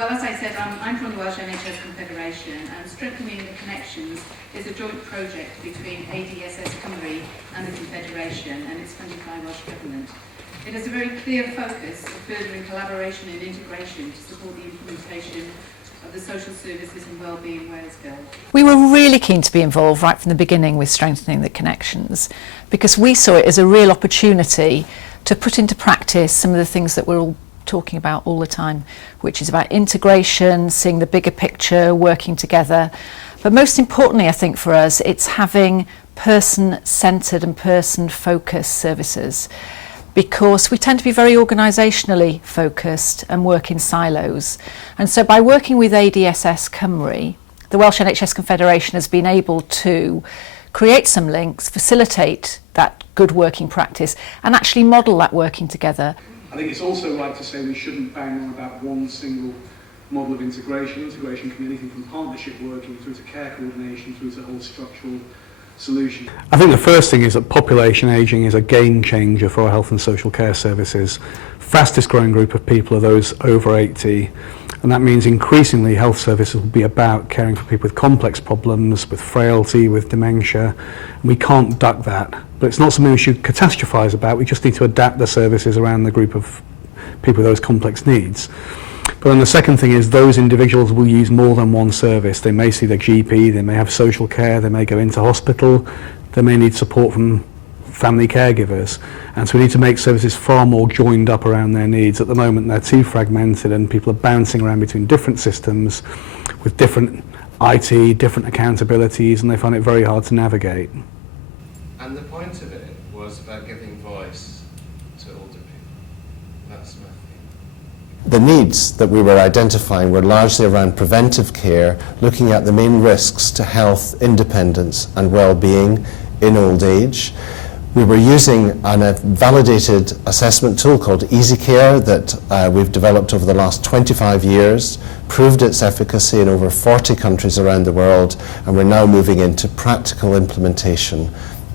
Well, as I said, I'm from the Welsh NHS Confederation, and Strengthening the Connections is a joint project between NHS Cymru and the Confederation, and it's funded by Welsh Government. It has a very clear focus of furthering collaboration and integration to support the implementation of the social services and wellbeing Wales Bill. We were really keen to be involved right from the beginning with Strengthening the Connections, because we saw it as a real opportunity to put into practice some of the things that we're all talking about all the time, which is about integration, seeing the bigger picture, working together. But most importantly, I think for us, it's having person-centred and person-focused services, because we tend to be very organisationally focused and work in silos. And so by working with ADSS Cymru, the Welsh NHS Confederation has been able to create some links, facilitate that good working practice, and actually model that working together. I think it's also right to say we shouldn't bang on about one single model of integration. Integration can be anything from partnership working through to care coordination, through to whole structural solution. I think the first thing is that population ageing is a game changer for our health and social care services. Fastest growing group of people are those over 80, and that means increasingly health services will be about caring for people with complex problems, with frailty, with dementia. We can't duck that, but it's not something we should catastrophise about. We just need to adapt the services around the group of people with those complex needs. But then the second thing is those individuals will use more than one service. They may see their GP, they may have social care, they may go into hospital, they may need support from family caregivers. And so we need to make services far more joined up around their needs. At the moment they're too fragmented and people are bouncing around between different systems with different IT, different accountabilities, and they find it very hard to navigate. And the point of it was about giving voice to older people. That's my thing. The needs that we were identifying were largely around preventive care, looking at the main risks to health, independence and well-being in old age. We were using a validated assessment tool called EasyCare that we've developed over the last 25 years, proved its efficacy in over 40 countries around the world, and we're now moving into practical implementation.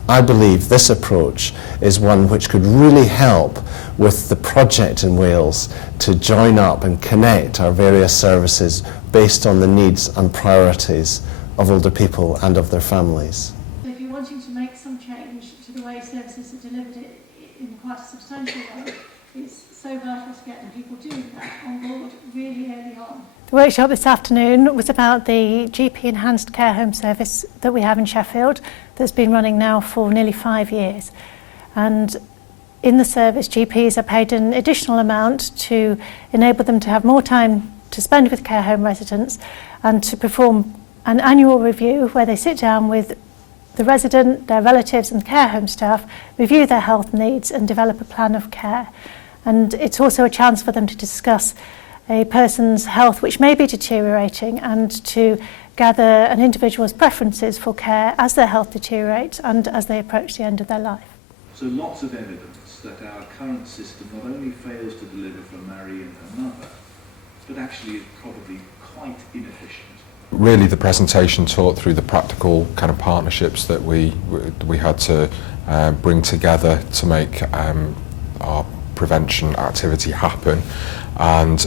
I believe this approach is one which could really help with the project in Wales to join up and connect our various services based on the needs and priorities of older people and of their families. If you're wanting to make some change to the way services are delivered in quite a substantial way, it's so vital to get people doing that on board really early on. The workshop this afternoon was about the GP enhanced care home service that we have in Sheffield that's been running now for nearly 5 years. And in the service, GPs are paid an additional amount to enable them to have more time to spend with care home residents and to perform an annual review where they sit down with the resident, their relatives and care home staff, review their health needs and develop a plan of care. And it's also a chance for them to discuss a person's health which may be deteriorating and to gather an individual's preferences for care as their health deteriorates and as they approach the end of their life. So lots of evidence that our current system not only fails to deliver for Mary and her mother, but actually is probably quite inefficient. Really the presentation taught through the practical kind of partnerships that we had to bring together to make our prevention activity happen, and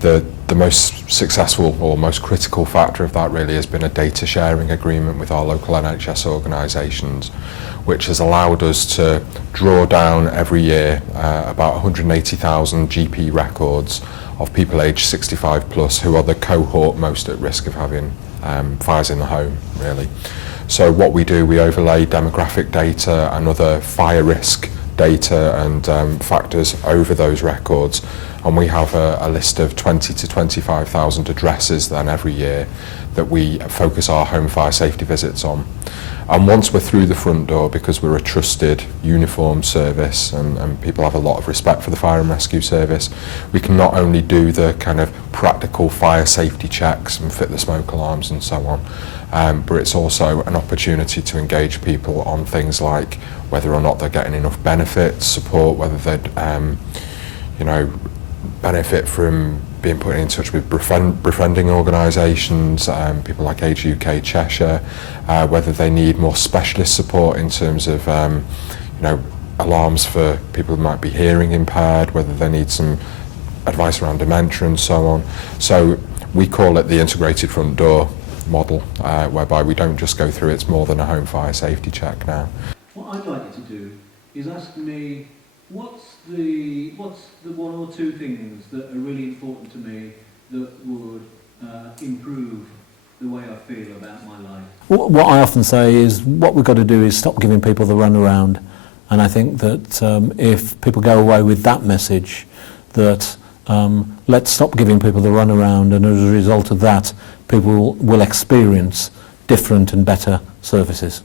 the most successful or most critical factor of that really has been a data sharing agreement with our local NHS organisations, which has allowed us to draw down every year about 180,000 GP records of people aged 65 plus who are the cohort most at risk of having fires in the home, really. So what we do, we overlay demographic data and other fire risk data and factors over those records, and we have a list of 20 to 25,000 addresses then every year that we focus our home fire safety visits on. And once we're through the front door, because we're a trusted uniformed service and people have a lot of respect for the fire and rescue service, we can not only do the kind of practical fire safety checks and fit the smoke alarms and so on, but it's also an opportunity to engage people on things like whether or not they're getting enough benefits, support, whether they'd benefit from being put in touch with befriending organisations, people like Age UK Cheshire, whether they need more specialist support in terms of alarms for people who might be hearing impaired, whether they need some advice around dementia and so on. So we call it the integrated front door model, whereby we don't just go through, it's more than a home fire safety check now. What I'd like you to do is ask me what's the one or two things that are really important to me that would improve the way I feel about my life. What I often say is what we've got to do is stop giving people the runaround, and I think that if people go away with that message, that let's stop giving people the runaround, and as a result of that people will experience different and better services.